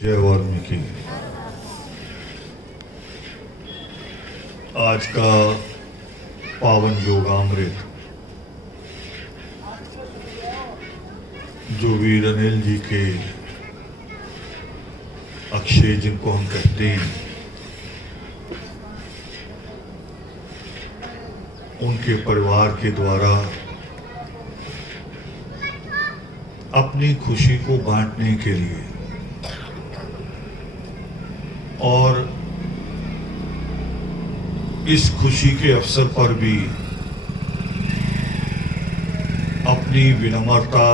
जय वाल्मीकि। आज का पावन योगामृत जो वीर अनिल जी के अक्षय जिनको हम कहते हैं, उनके परिवार के द्वारा अपनी खुशी को बांटने के लिए और इस खुशी के अवसर पर भी अपनी विनम्रता,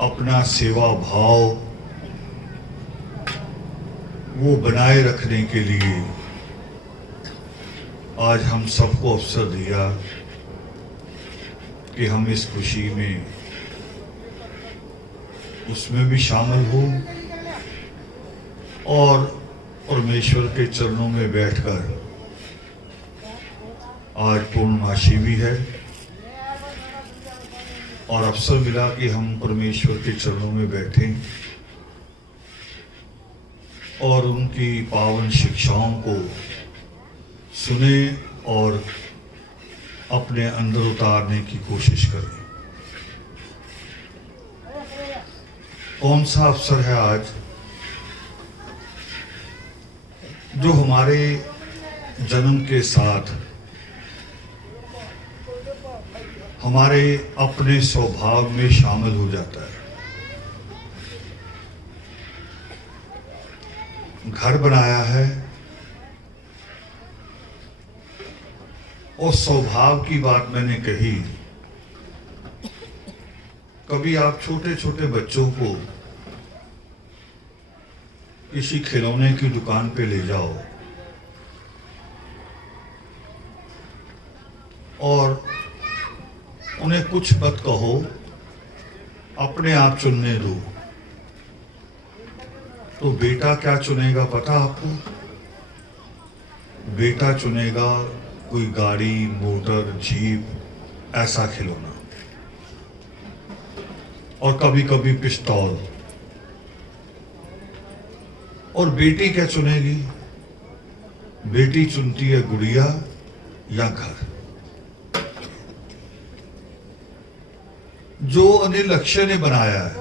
अपना सेवा भाव वो बनाए रखने के लिए आज हम सबको अवसर दिया कि हम इस खुशी में उसमें भी शामिल हों और परमेश्वर के चरणों में बैठकर, आज पूर्णमासी भी है और अवसर मिला कि हम परमेश्वर के चरणों में बैठें और उनकी पावन शिक्षाओं को सुने और अपने अंदर उतारने की कोशिश करें। कौन सा अवसर है आज जो हमारे जन्म के साथ हमारे अपने स्वभाव में शामिल हो जाता है। घर बनाया है और स्वभाव की बात मैंने कही। कभी आप छोटे छोटे बच्चों को किसी खिलौने की दुकान पे ले जाओ और उन्हें कुछ मत कहो, अपने आप चुनने दो, तो बेटा क्या चुनेगा पता आपको? बेटा चुनेगा कोई गाड़ी, मोटर, जीप, ऐसा खिलौना, और कभी कभी पिस्तौल। और बेटी क्या चुनेगी? बेटी चुनती है गुड़िया या घर। जो अनिल अक्षय ने बनाया है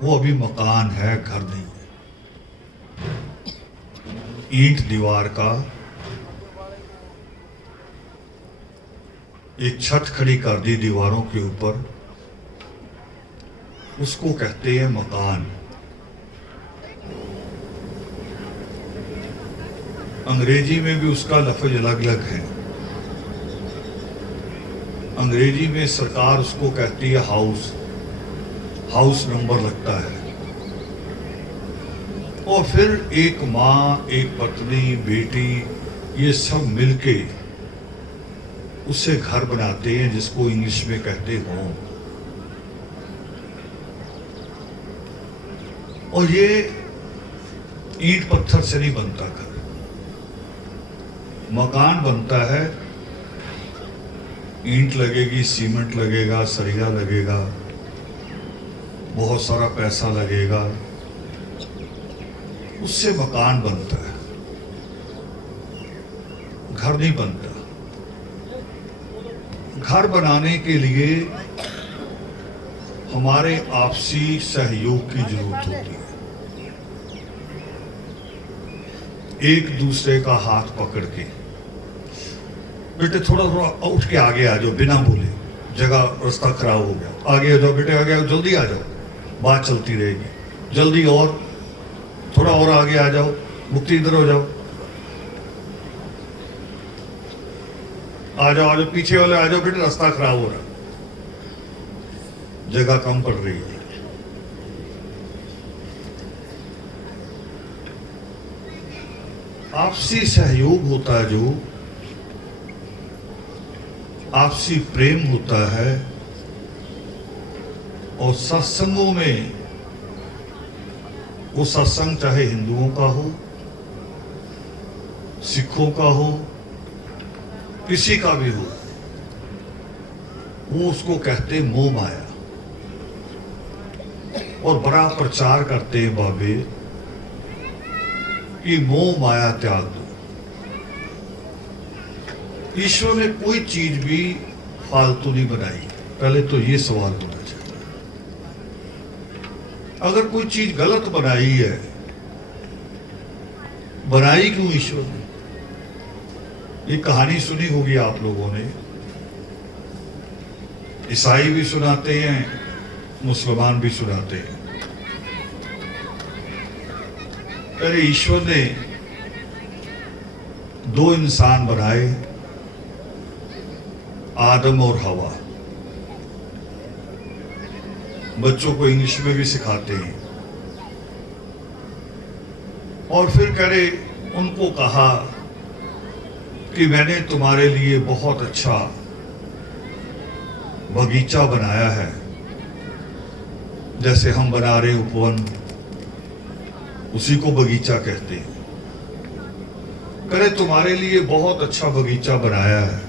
वो अभी मकान है, घर नहीं है। ईंट दीवार का एक छत खड़ी कर दी दीवारों के ऊपर, उसको कहते हैं मकान। अंग्रेजी में भी उसका लफ्ज अलग अलग है। अंग्रेजी में सरकार उसको कहती है हाउस, हाउस नंबर लगता है। और फिर एक माँ, एक पत्नी, बेटी, ये सब मिलके उससे घर बनाते हैं जिसको इंग्लिश में कहते होम। और ये ईंट पत्थर से नहीं बनता घर। मकान बनता है, ईंट लगेगी, सीमेंट लगेगा, सरिया लगेगा, बहुत सारा पैसा लगेगा, उससे मकान बनता है, घर नहीं बनता। घर बनाने के लिए हमारे आपसी सहयोग की जरूरत होती है। एक दूसरे का हाथ पकड़ के, बेटे थोड़ा थोड़ा उठ के आगे आ जाओ, बिना बोले, जगह रास्ता खराब हो गया, आगे आ जाओ बेटे, आगे आओ, जल्दी आ जाओ, बात चलती रहेगी, जल्दी, और थोड़ा और आगे आ जाओ, मुक्ति इधर हो जाओ, आ जाओ, आ जाओ, पीछे वाले आ जाओ बेटे, रास्ता खराब हो रहा, जगह कम पड़ रही है। आपसी सहयोग होता है, जो आपसी प्रेम होता है, और सत्संगों में, वो सत्संग चाहे हिंदुओं का हो, सिखों का हो, किसी का भी हो, वो उसको कहते मोह माया। और बड़ा प्रचार करते हैं बाबे कि मोह माया त्याग दो। ईश्वर ने कोई चीज भी फालतू नहीं बनाई। पहले तो ये सवाल होना चाहिए। अगर कोई चीज गलत बनाई है, बनाई क्यों ईश्वर ने? ये कहानी सुनी होगी आप लोगों ने। ईसाई भी सुनाते हैं, मुसलमान भी सुनाते हैं। अरे ईश्वर ने दो इंसान बनाए, आदम और हवा। बच्चों को इंग्लिश में भी सिखाते हैं। और फिर करे उनको कहा कि मैंने तुम्हारे लिए बहुत अच्छा बगीचा बनाया है, जैसे हम बना रहे उपवन, उसी को बगीचा कहते हैं। करे तुम्हारे लिए बहुत अच्छा बगीचा बनाया है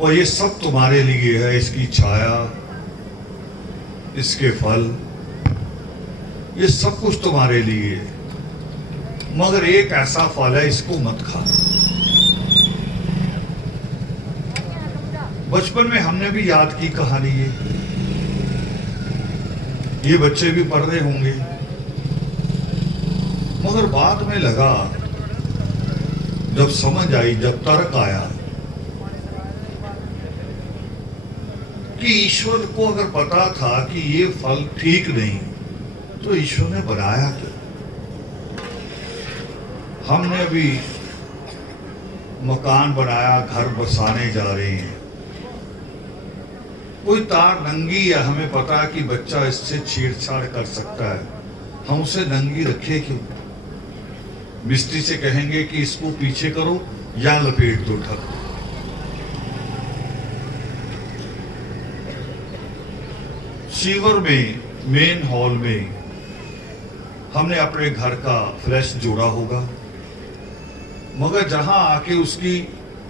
और ये सब तुम्हारे लिए है, इसकी छाया, इसके फल, ये सब कुछ तुम्हारे लिए है, मगर एक ऐसा फल है, इसको मत खा। बचपन में हमने भी याद की कहानी ये बच्चे भी पढ़ रहे होंगे। मगर बाद में लगा, जब समझ आई, जब तर्क आया कि ईश्वर को अगर पता था कि ये फल ठीक नहीं, तो ईश्वर ने बनाया क्यों? हमने अभी मकान बनाया, घर बसाने जा रहे हैं, कोई तार नंगी है, हमें पता है कि बच्चा इससे छेड़छाड़ कर सकता है, हम उसे नंगी रखे क्यों? मिस्त्री से कहेंगे कि इसको पीछे करो या लपेट दो, ढक दो। सीवर में, मेन हॉल में हमने अपने घर का फ्लैश जोड़ा होगा, मगर जहां आके उसकी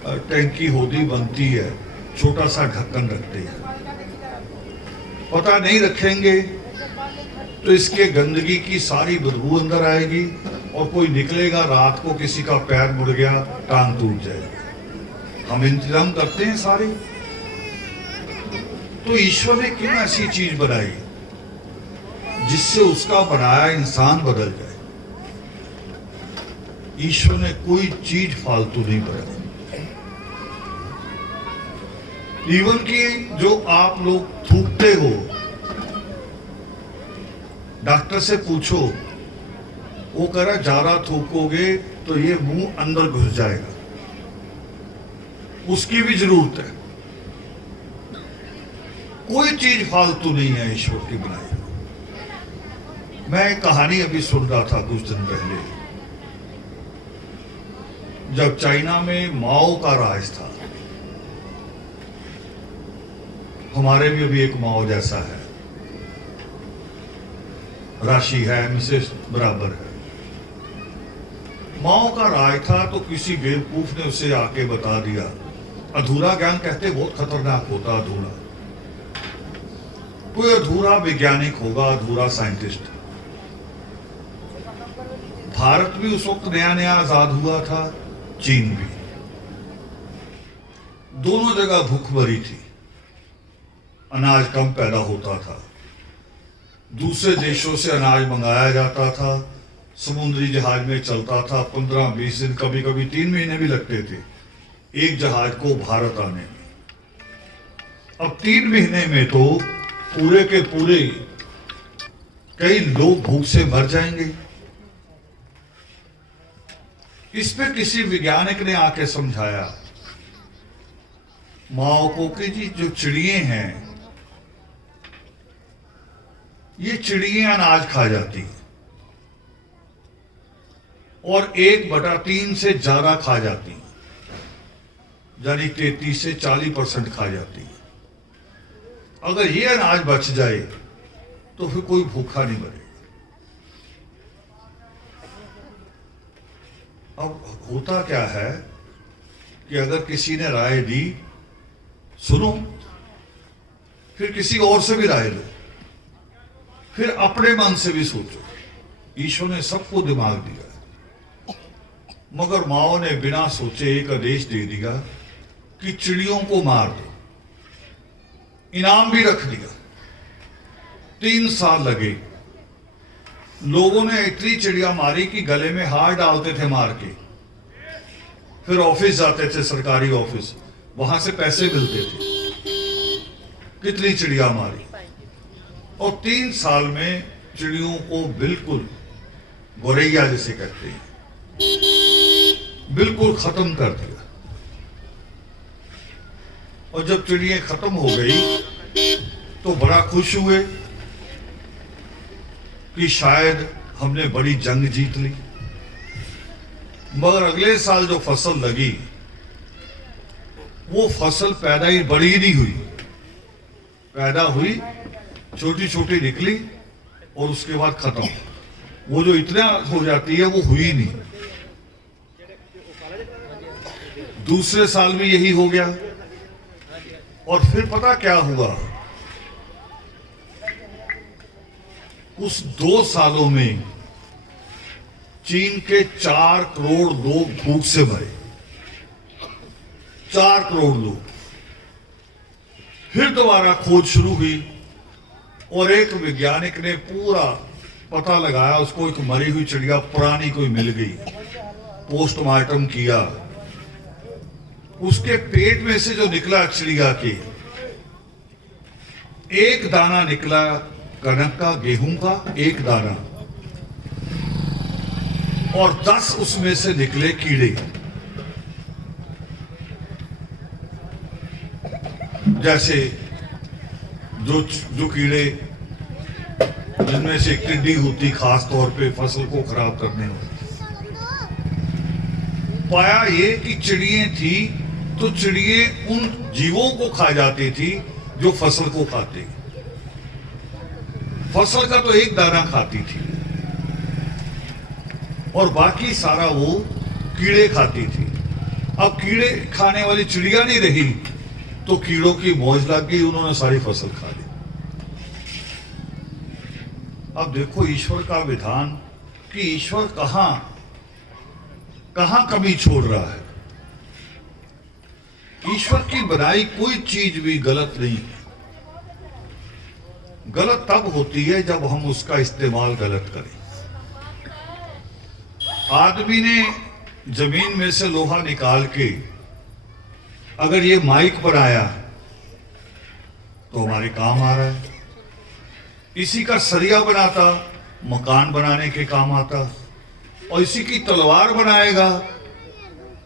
टैंकी होदी बनती है, छोटा सा ढक्कन रखते हैं। पता नहीं रखेंगे तो इसके गंदगी की सारी बदबू अंदर आएगी और कोई निकलेगा रात को, किसी का पैर मुड़ गया, टांग टूट जाएगी। हम इंतजाम करते हैं सारे। तो ईश्वर ने क्यों ऐसी चीज बनाई जिससे उसका बनाया इंसान बदल जाए? ईश्वर ने कोई चीज फालतू नहीं बनाई। इवन कि जो आप लोग थूकते हो, डॉक्टर से पूछो, वो कह रहा ज्यादा थूकोगे तो ये मुंह अंदर घुस जाएगा, उसकी भी जरूरत है। कोई चीज फालतू नहीं है ईश्वर की बनाई। मैं एक कहानी अभी सुन रहा था कुछ दिन पहले, जब चाइना में माओ का राज था। हमारे भी अभी एक माओ जैसा है, राशि है, मिसेस बराबर है। माओ का राज था तो किसी बेवकूफ ने उसे आके बता दिया, अधूरा ज्ञान कहते बहुत खतरनाक होता। अधूरा, कोई अधूरा वैज्ञानिक होगा, अधूरा साइंटिस्ट। भारत भी उस वक्त नया नया आजाद हुआ था, चीन भी। दोनों जगह भूखमरी थी, अनाज कम पैदा होता था, दूसरे देशों से अनाज मंगाया जाता था, समुद्री जहाज में चलता था, 15-20 दिन, कभी कभी 3 महीने भी लगते थे एक जहाज को भारत आने में। अब 3 महीने में तो पूरे के पूरे कई लोग भूख से मर जाएंगे। इस पे किसी वैज्ञानिक ने आके समझाया माओ को कि जी जो चिड़िए हैं, ये चिड़िए अनाज खा जाती हैं और 1/3 से ज्यादा खा जाती हैं, यानी 33 से 40% खा जाती है। अगर ये अनाज बच जाए तो फिर कोई भूखा नहीं मरेगा। अब होता क्या है कि अगर किसी ने राय दी, सुनो, फिर किसी और से भी राय लो, फिर अपने मन से भी सोचो। ईश्वर ने सबको दिमाग दिया, मगर माओ ने बिना सोचे एक आदेश दे दिया कि चिड़ियों को मार दो, इनाम भी रख दिया। 3 साल लगे, लोगों ने इतनी चिड़िया मारी कि गले में हार डालते थे मार के। फिर ऑफिस जाते थे, सरकारी ऑफिस, वहां से पैसे मिलते थे। कितनी चिड़िया मारी, और 3 साल में चिड़ियों को बिल्कुल गोरैया जिसे कहते हैं, बिल्कुल खत्म कर दिया। और जब चिड़िया खत्म हो गई तो बड़ा खुश हुए कि शायद हमने बड़ी जंग जीत ली। मगर अगले साल जो फसल लगी, वो फसल बड़ी नहीं हुई। पैदा हुई, छोटी छोटी निकली और उसके बाद खत्म। वो जो इतना हो जाती है वो हुई नहीं। दूसरे साल भी यही हो गया। और फिर पता क्या हुआ, उस 2 सालों में चीन के 4 करोड़ लोग भूख से मरे। 4 करोड़ लोग। फिर दोबारा खोज शुरू हुई और एक वैज्ञानिक ने पूरा पता लगाया, उसको एक मरी हुई चिड़िया पुरानी कोई मिल गई, पोस्टमार्टम किया। उसके पेट में से जो निकला चिड़िया के, एक दाना निकला कनक का, गेहूं का एक दाना, और 10 उसमें से निकले कीड़े। जैसे जो कीड़े जिनमें से टिड्डी होती, खास तौर पे फसल को खराब करने वाली। पाया ये कि चिड़िए थी तो चिड़िए उन जीवों को खा जाती थी जो फसल को खाते। फसल का तो एक दाना खाती थी और बाकी सारा वो कीड़े खाती थी। अब कीड़े खाने वाली चिड़िया नहीं रही तो कीड़ों की मौज लग गई, उन्होंने सारी फसल खा ली। अब देखो ईश्वर का विधान कि ईश्वर कहां कमी छोड़ रहा है। ईश्वर की बनाई कोई चीज भी गलत नहीं है। गलत तब होती है जब हम उसका इस्तेमाल गलत करें। आदमी ने जमीन में से लोहा निकाल के अगर ये माइक बनाया तो हमारे काम आ रहा है। इसी का सरिया बनाता, मकान बनाने के काम आता, और इसी की तलवार बनाएगा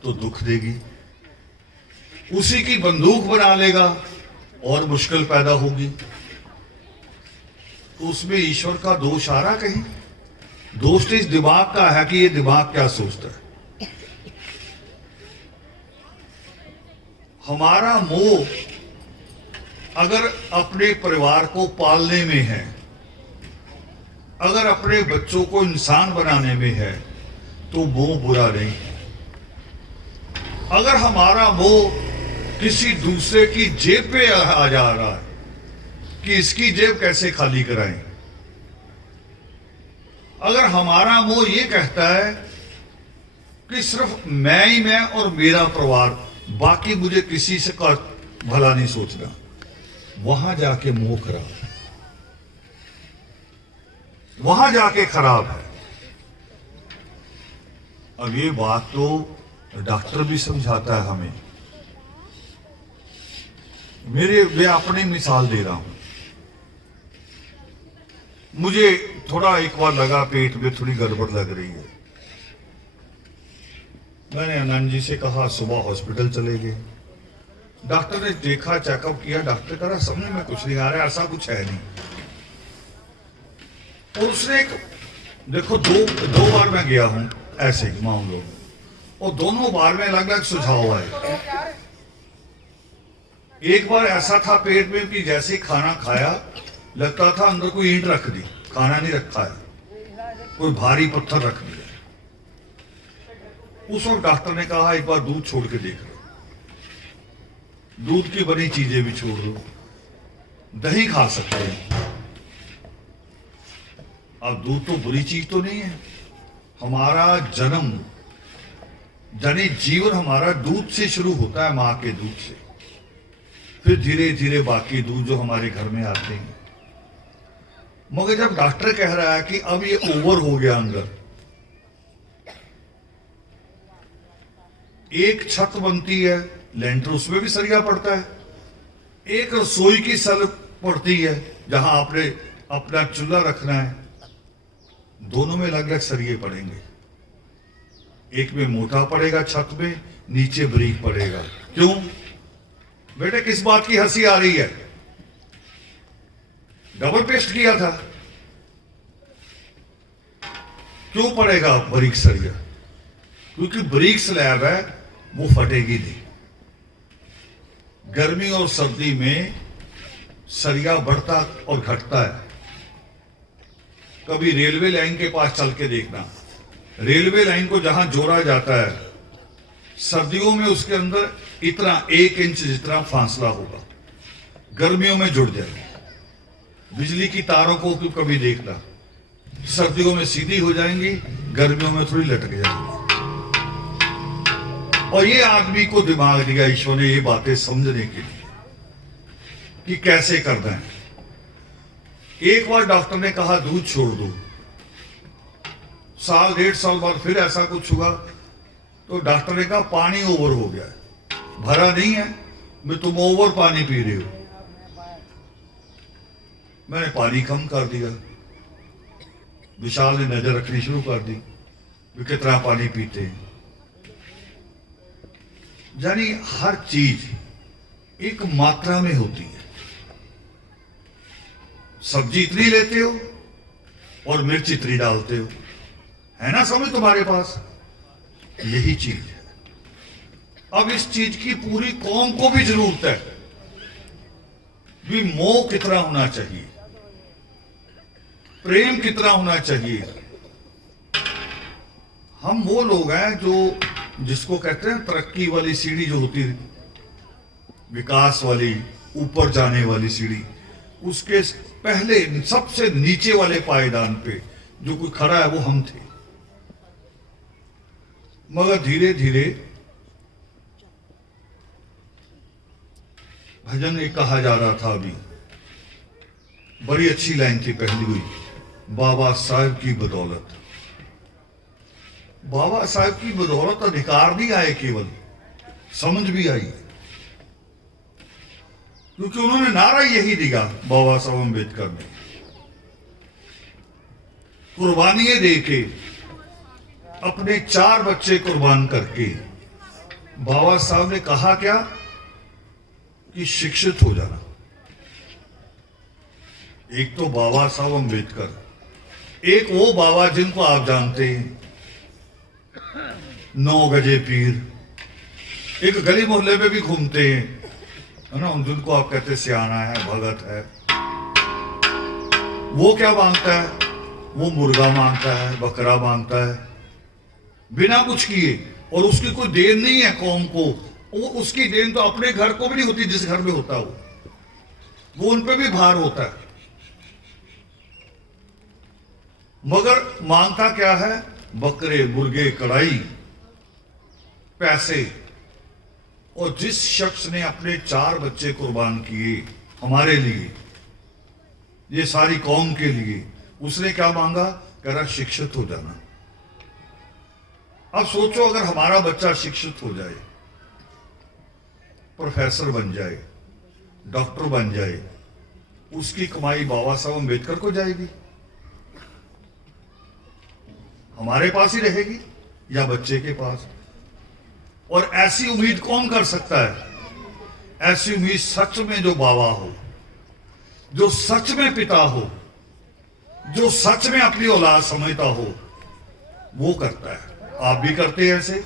तो दुख देगी। उसी की बंदूक बना लेगा और मुश्किल पैदा होगी। तो उसमें ईश्वर का दोष आ रहा कहीं? दोष इस दिमाग का है कि ये दिमाग क्या सोचता है। हमारा मोह अगर अपने परिवार को पालने में है, अगर अपने बच्चों को इंसान बनाने में है, तो मोह बुरा नहीं है। अगर हमारा मोह किसी दूसरे की जेब पे आ जा रहा है कि इसकी जेब कैसे खाली कराएं, अगर हमारा मोह ये कहता है कि सिर्फ मैं और मेरा परिवार, बाकी मुझे किसी से का भला नहीं सोचना, वहां जाके मोह खराब है, वहां जाके खराब है। अब ये बात तो डॉक्टर भी समझाता है हमें। मैं अपनी मिसाल दे रहा हूं। मुझे थोड़ा एक बार लगा पेट में थोड़ी गड़बड़ लग रही है। मैंने आनंद जी से कहा सुबह हॉस्पिटल चले गए। डॉक्टर ने देखा, चेकअप किया। डॉक्टर कहा समझ में कुछ नहीं आ रहा, ऐसा कुछ है नहीं। और उसने देखो दो बार मैं गया हूं ऐसे ही मान लो, और दोनों बार में अलग अलग सुझाव आए। एक बार ऐसा था पेट में कि जैसे खाना खाया लगता था अंदर कोई ईंट रख दी, खाना नहीं रखा है, कोई भारी पत्थर रख दिया। उस वक्त डॉक्टर ने कहा एक बार दूध छोड़ के देख लो, दूध की बनी चीजें भी छोड़ दो, दही खा सकते हैं। अब दूध तो बुरी चीज तो नहीं है। हमारा जन्म यानी जीवन हमारा दूध से शुरू होता है, मां के दूध से, फिर धीरे धीरे बाकी दूध जो हमारे घर में आते हैं। मगर जब डॉक्टर कह रहा है कि अब ये ओवर हो गया, अंदर एक छत बनती है, लेंटर उसमें भी सरिया पड़ता है, एक रसोई की सल पड़ती है जहां आपने अपना चूल्हा रखना है, दोनों में अलग अलग सरिये पड़ेंगे। एक में मोटा पड़ेगा छत में, नीचे बारीक पड़ेगा। क्यों बेटे, किस बात की हंसी आ रही है? डबल पेस्ट किया था, क्यों पड़ेगा बारीक सरिया? क्योंकि बारीक स्लैब है, वो फटेगी नहीं। गर्मी और सर्दी में सरिया बढ़ता और घटता है। कभी रेलवे लाइन के पास चल के देखना, रेलवे लाइन को जहां जोड़ा जाता है, सर्दियों में उसके अंदर इतना 1 इंच जितना फासला होगा, गर्मियों में जुड़ जाएगी। बिजली की तारों को कभी देखना, सर्दियों में सीधी हो जाएंगी, गर्मियों में थोड़ी लटक जाएंगी। और ये आदमी को दिमाग दिया ईश्वर ने ये बातें समझने के लिए कि कैसे करना है। एक बार डॉक्टर ने कहा दूध छोड़ दो, साल 1.5 साल बाद फिर ऐसा कुछ हुआ तो डॉक्टर ने कहा पानी ओवर हो गया है, भरा नहीं है, मैं तुम ओवर पानी पी रहे हो। मैंने पानी कम कर दिया। विशाल ने नजर रखनी शुरू कर दी कि कितना पानी पीते हैं। यानी हर चीज एक मात्रा में होती है। सब्जी इतनी लेते हो और मिर्च इतनी डालते हो, है ना समझ तुम्हारे पास? यही चीज है। अब इस चीज की पूरी कौम को भी जरूरत है भी मोह कितना होना चाहिए, प्रेम कितना होना चाहिए। हम वो लोग हैं जो जिसको कहते हैं तरक्की वाली सीढ़ी जो होती है, विकास वाली ऊपर जाने वाली सीढ़ी, उसके पहले सबसे नीचे वाले पायदान पे जो कोई खड़ा है वो हम थे। मगर धीरे धीरे भजन एक कहा जा रहा था, अभी बड़ी अच्छी लाइन थी पहली हुई, बाबा साहब की बदौलत। बाबा साहब की बदौलत अधिकार नहीं आए, केवल समझ भी आई, क्योंकि उन्होंने नारा यही दिया बाबा साहब अम्बेडकर ने, कुर्बानियां देके अपने 4 बच्चे कुर्बान करके बाबा साहब ने कहा क्या कि शिक्षित हो जाना। एक तो बाबा साहब अम्बेडकर, एक वो बाबा जिनको आप जानते हैं 9 गजे पीर, एक गली मोहल्ले में भी घूमते हैं, है ना, जिनको आप कहते सियाना है, भगत है। वो क्या मांगता है? वो मुर्गा मांगता है, बकरा मांगता है, बिना कुछ किए, और उसकी कोई देन नहीं है कौम को। वो उसकी देन तो अपने घर को भी नहीं होती, जिस घर में होता वो उन पे भी भार होता है। मगर मांगता क्या है? बकरे, मुर्गे, कढ़ाई, पैसे। और जिस शख्स ने अपने 4 बच्चे कुर्बान किए हमारे लिए, ये सारी कौम के लिए, उसने क्या मांगा? कह रहा शिक्षित हो जाना। अब सोचो अगर हमारा बच्चा शिक्षित हो जाए, प्रोफेसर बन जाए, डॉक्टर बन जाए, उसकी कमाई बाबा साहब अम्बेडकर को जाएगी, हमारे पास ही रहेगी या बच्चे के पास? और ऐसी उम्मीद कौन कर सकता है? ऐसी उम्मीद सच में जो बाबा हो, जो सच में पिता हो, जो सच में अपनी औलाद समझता हो, वो करता है। आप भी करते हैं ऐसे?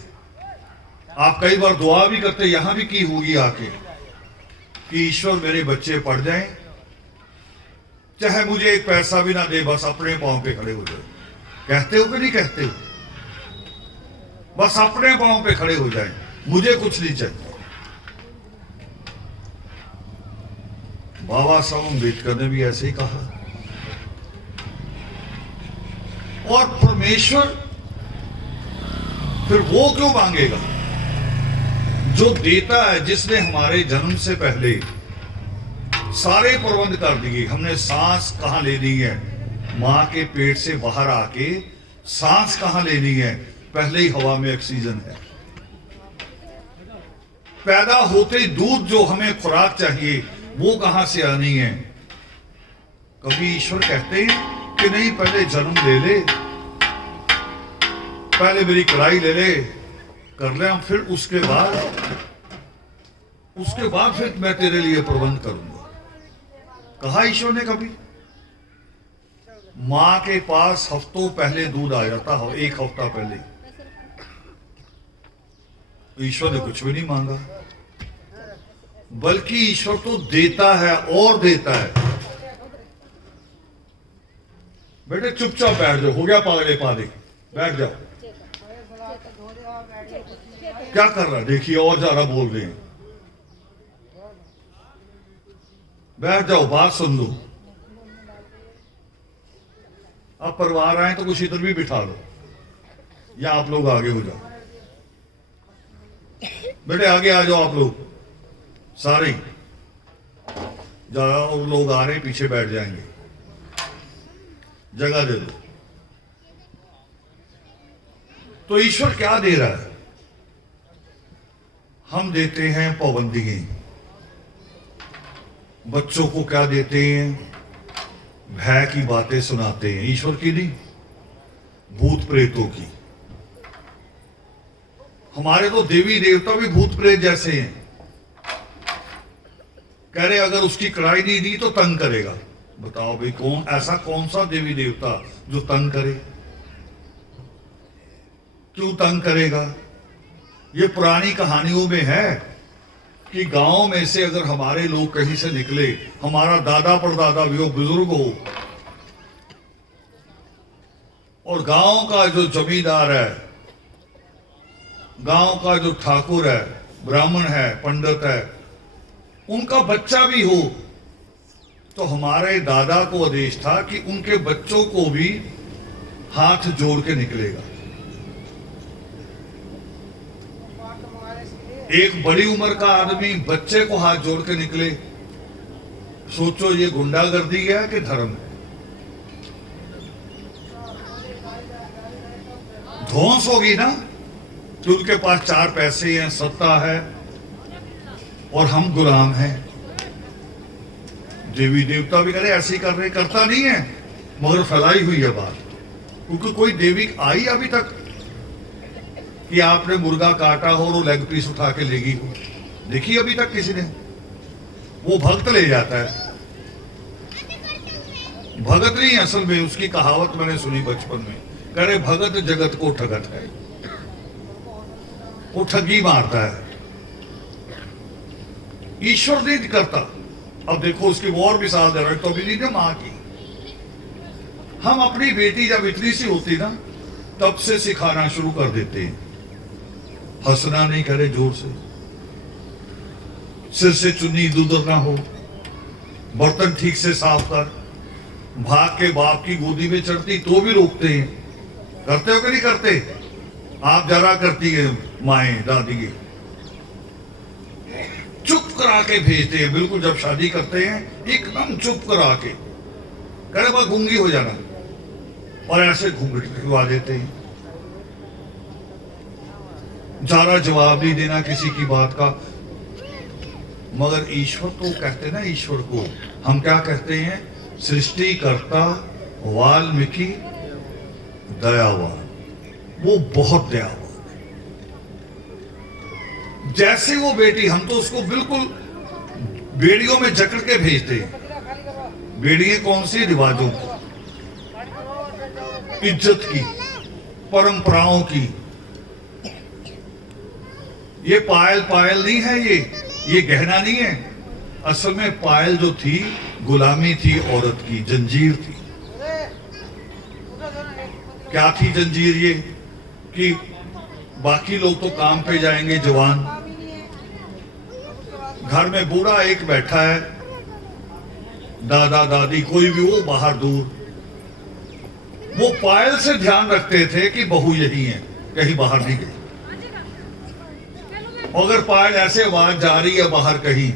आप कई बार दुआ भी करते, यहां भी की होगी आके, कि ईश्वर मेरे बच्चे पढ़ जाएं, चाहे मुझे एक पैसा भी ना दे, बस अपने पांव पे खड़े हो जाए। कहते हो कि नहीं कहते हो? बस अपने पांव पे खड़े हो जाएं, मुझे कुछ नहीं चाहिए। बाबा साहब अम्बेडकर ने भी ऐसे ही कहा। और परमेश्वर फिर वो क्यों मांगेगा जो देता है, जिसने हमारे जन्म से पहले सारे प्रबंध कर दिए। हमने सांस कहां लेनी है, मां के पेट से बाहर आके सांस कहां लेनी है, पहले ही हवा में ऑक्सीजन है। पैदा होते दूध जो हमें खुराक चाहिए वो कहां से आनी है। कभी ईश्वर कहते हैं कि नहीं पहले जन्म ले ले, पहले मेरी कड़ाई ले ले, कर ले हम, फिर उसके बाद फिर मैं तेरे लिए प्रबंध करूंगा। कहा ईश्वर ने कभी? मां के पास हफ्तों पहले दूध आ जाता हो, एक हफ्ता पहले। ईश्वर ने कुछ भी नहीं मांगा, बल्कि ईश्वर तो देता है और देता है। बेटे चुपचाप बैठ जाओ, हो गया पागले पादे, बैठ जाओ। क्या कर रहा है देखिए, और ज्यादा बोल रहे हैं। बैठ जाओ, बात सुन लो। अब परिवार आए तो कुछ इधर भी बिठा लो, या आप लोग आगे हो जाओ। बेटे आगे आ जाओ आप लोग सारे, ज्यादा लोग आ रहे हैं, पीछे बैठ जाएंगे, जगह दे दो। तो ईश्वर क्या दे रहा है? हम देते हैं पाबंदियां। बच्चों को क्या देते हैं? भय की बातें सुनाते हैं, ईश्वर की नहीं, भूत प्रेतों की। हमारे तो देवी देवता भी भूत प्रेत जैसे हैं। कह रहे अगर उसकी कड़ाई नहीं दी तो तंग करेगा। बताओ भाई, कौन सा देवी देवता जो तंग करे? क्यों तंग करेगा? ये पुरानी कहानियों में है कि गांव में से अगर हमारे लोग कहीं से निकले, हमारा दादा परदादा भी हो, बुजुर्ग हो, और गांव का जो जमींदार है, गांव का जो ठाकुर है, ब्राह्मण है, पंडित है, उनका बच्चा भी हो, तो हमारे दादा को आदेश था कि उनके बच्चों को भी हाथ जोड़ के निकलेगा। एक बड़ी उम्र का आदमी बच्चे को हाथ जोड़ के निकले, सोचो ये गुंडागर्दी है कि धर्म है? ध्वंस होगी ना, कि उनके पास 4 पैसे हैं, सत्ता है, और हम गुलाम हैं। देवी देवता भी करे ऐसे ही कर रहे, करता नहीं है, मगर फैलाई हुई है बात। क्योंकि कोई देवी आई अभी तक कि आपने मुर्गा काटा हो और लेग पीस उठा के लेगी हो, देखी अभी तक किसी ने? वो भक्त ले जाता है, भगत नहीं असल में। उसकी कहावत मैंने सुनी बचपन में, कह रहे भगत जगत को ठगत है, वो ठगी मारता है, ईश्वर नहीं करता। अब देखो उसकी वो और मिसाल दे रहे, तो भी नहीं मां की। हम अपनी बेटी जब इतनी सी होती ना, तब से सिखाना शुरू कर देते हैं, हंसना नहीं करे जोर से, सिर से चुन्नी इधर उधर ना हो, बर्तन ठीक से साफ कर। भाग के बाप की गोदी में चढ़ती तो भी रोकते हैं, करते हो कि नहीं करते? आप जरा करती है माएं दादी, चुप करा के भेजते हैं। बिल्कुल जब शादी करते हैं एकदम चुप करा के, करे बस गूंगी हो जाना, और ऐसे घूंघट खिलवा देते हैं, ज्यादा जवाब नहीं देना किसी की बात का। मगर ईश्वर तो कहते ना, ईश्वर को हम क्या कहते हैं? सृष्टिकर्ता वाल्मीकि दयावान, वो बहुत दयावान। जैसे वो बेटी, हम तो उसको बिल्कुल बेड़ियों में जकड़ के भेजते हैं। बेड़ियां कौन सी? रिवाजों की, इज्जत की, परंपराओं की। ये पायल पायल नहीं है, ये गहना नहीं है। असल में पायल जो थी गुलामी थी, औरत की जंजीर थी। क्या थी जंजीर? ये कि बाकी लोग तो काम पे जाएंगे, जवान, घर में बूढ़ा एक बैठा है, दादा दादी कोई भी वो बाहर दूर, वो पायल से ध्यान रखते थे कि बहू यही है, कहीं बाहर नहीं गई। अगर पायल ऐसे आवाज जा रही है बाहर कहीं,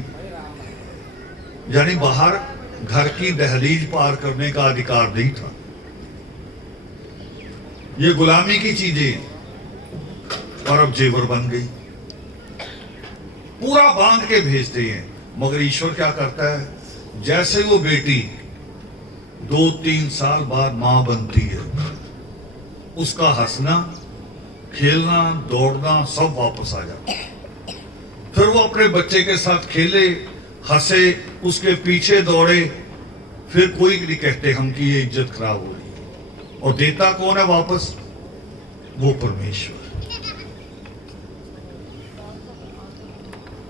यानी बाहर घर की दहलीज पार करने का अधिकार नहीं था। ये गुलामी की चीजें और अब जेवर बन गई, पूरा बांध के भेजते हैं। मगर ईश्वर क्या करता है, जैसे वो बेटी 2-3 साल बाद मां बनती है, उसका हंसना, खेलना, दौड़ना सब वापस आ जाता है। फिर वो अपने बच्चे के साथ खेले, हंसे, उसके पीछे दौड़े, फिर कोई नहीं कहते हम कि ये इज्जत खराब हो रही है। और देता कौन है वापस? वो परमेश्वर।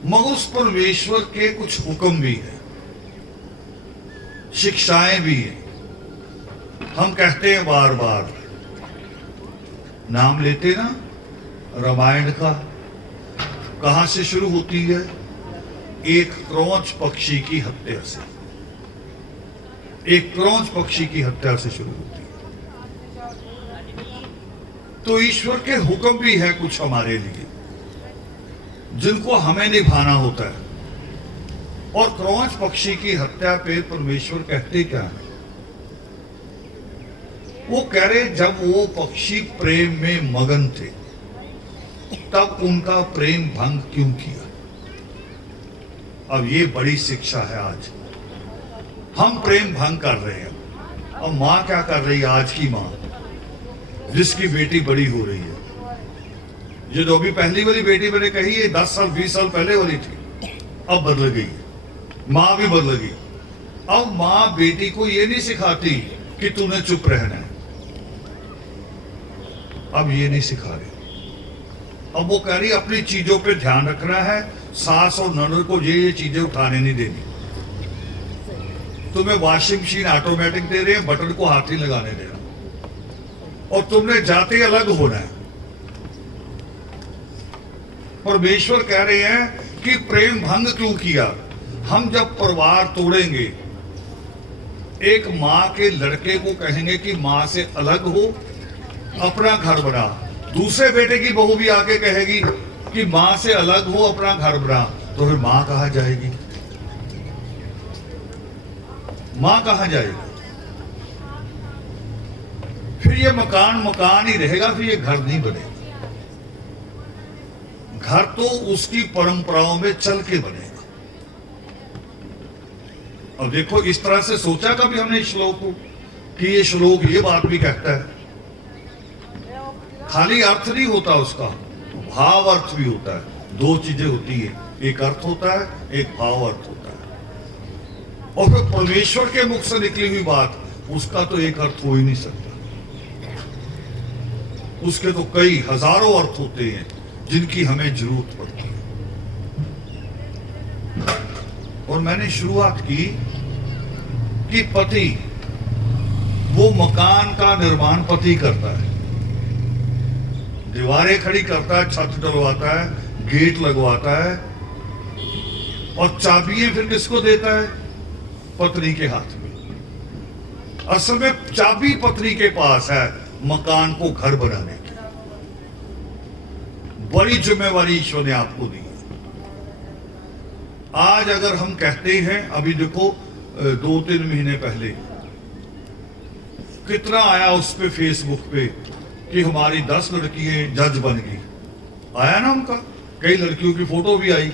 मगर उस परमेश्वर के कुछ हुक्म भी है, शिक्षाएं भी हैं। हम कहते हैं बार बार, नाम लेते ना रामायण का, कहां से शुरू होती है? एक क्रौंच पक्षी की हत्या से। एक क्रौंच पक्षी की हत्या से शुरू होती है। तो ईश्वर के हुक्म भी है कुछ हमारे लिए, जिनको हमें निभाना होता है। और क्रौंच पक्षी की हत्या पे परमेश्वर कहते क्या है? वो कह रहे जब वो पक्षी प्रेम में मगन थे, तब उनका प्रेम भंग क्यों किया? अब ये बड़ी शिक्षा है। आज हम प्रेम भंग कर रहे हैं। अब मां क्या कर रही है? आज की मां जिसकी बेटी बड़ी हो रही है, ये जो भी पहली वाली बेटी मैंने कही है 10 साल 20 साल पहले वाली थी, अब बदल गई है, मां भी बदल गई। अब मां बेटी को ये नहीं सिखाती कि तूने चुप रहना है, अब ये नहीं सिखा रही। अब वो कह रही अपनी चीजों पे ध्यान रखना है, सास और ननद को ये चीजें उठाने नहीं देनी। तुम्हें वॉशिंग मशीन ऑटोमेटिक दे रहे हैं, बटन को हाथ ही लगाने देना, और तुमने जाते अलग होना है। परमेश्वर कह रहे हैं कि प्रेम भंग क्यों किया? हम जब परिवार तोड़ेंगे, एक मां के लड़के को कहेंगे कि मां से अलग हो, अपना घर बना। दूसरे बेटे की बहू भी आके कहेगी कि मां से अलग हो, अपना घर बना, तो फिर मां कहां जाएगी? मां कहां जाएगी? फिर ये मकान मकान ही रहेगा, फिर ये घर नहीं बनेगा। घर तो उसकी परंपराओं में चल के बनेगा। अब देखो, इस तरह से सोचा कभी हमने इस श्लोक को कि ये श्लोक ये बात भी कहता है। खाली अर्थ नहीं होता उसका, भाव अर्थ भी होता है। दो चीजें होती है, एक अर्थ होता है, एक भाव अर्थ होता है। और फिर परमेश्वर के मुख से निकली हुई बात, उसका तो एक अर्थ हो ही नहीं सकता। उसके तो कई हजारों अर्थ होते हैं जिनकी हमें जरूरत पड़ती है। और मैंने शुरुआत की कि पति, वो मकान का निर्माण पति करता है, दीवारें खड़ी करता है, छत डलवाता है, गेट लगवाता है, और चाबियां फिर किसको देता है? पत्नी के हाथ में। असल में चाबी पत्नी के पास है मकान को घर बनाने की। बड़ी जिम्मेवारी ईश्वर ने आपको दी है। आज अगर हम कहते हैं, अभी देखो 2-3 महीने पहले कितना आया उस पे फेसबुक पे कि हमारी 10 लड़कियां जज बन गई, आया ना उनका, कई लड़कियों की फोटो भी आई,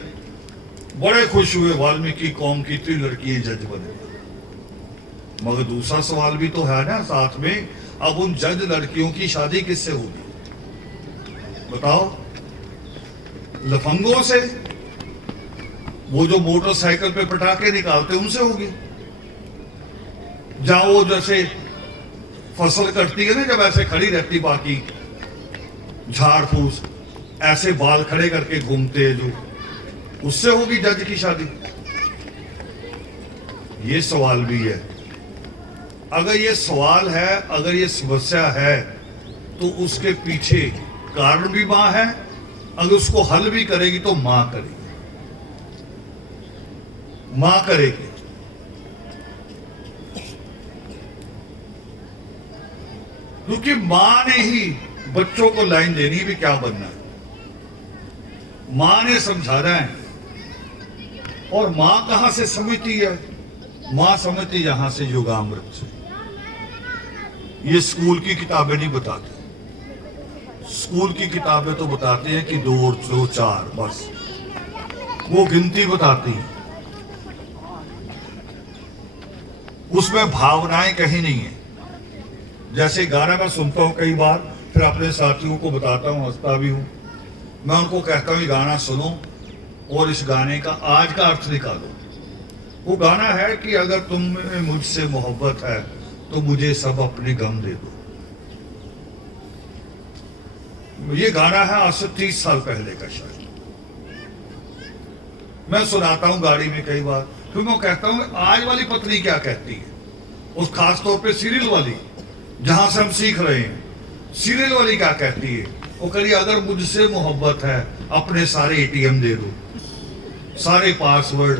बड़े खुश हुए, वाल्मीकि कौम की 3 लड़कियां जज बन गई। मगर दूसरा सवाल भी तो है ना साथ में, अब उन जज लड़कियों की शादी किससे होगी? बताओ, लफंगों से? वो जो मोटरसाइकिल पे पटाखे निकालते उनसे होगी? जहां वो जैसे फसल कटती है ना, जब ऐसे खड़ी रहती, बाकी झाड़ फूस ऐसे बाल खड़े करके घूमते हैं, जो उससे होगी जज की शादी? ये सवाल भी है। अगर ये सवाल है, अगर ये समस्या है, तो उसके पीछे कारण भी मां है। अगर उसको हल भी करेगी तो मां करेगी, मां करेगी। क्योंकि मां ने ही बच्चों को लाइन देनी भी क्या बनना है, मां ने समझाना है। और मां कहां से समझती है? मां समझती यहां से योगामृत से। ये स्कूल की किताबें नहीं बताती। स्कूल की किताबें तो बताती हैं कि 2 और 2 4, बस वो गिनती बताती है, उसमें भावनाएं कहीं नहीं है। जैसे गाना मैं सुनता हूं कई बार, फिर अपने साथियों को बताता हूं, हंसता भी हूं। मैं उनको कहता हूं गाना सुनो और इस गाने का आज का अर्थ निकालो। वो गाना है कि अगर तुम्हें मुझसे मोहब्बत है तो मुझे सब अपने गम दे दो। ये गाना है आज से 30 साल पहले का शायद। मैं सुनाता हूं गाड़ी में कई बार, फिर मैं कहता हूं आज वाली पत्नी क्या कहती है, उस खास तौर पे सीरियल वाली, जहां से हम सीख रहे हैं। सीरियल वाली क्या कहती है? वो करिए अगर मुझसे मोहब्बत है अपने सारे एटीएम दे दो, सारे पासवर्ड,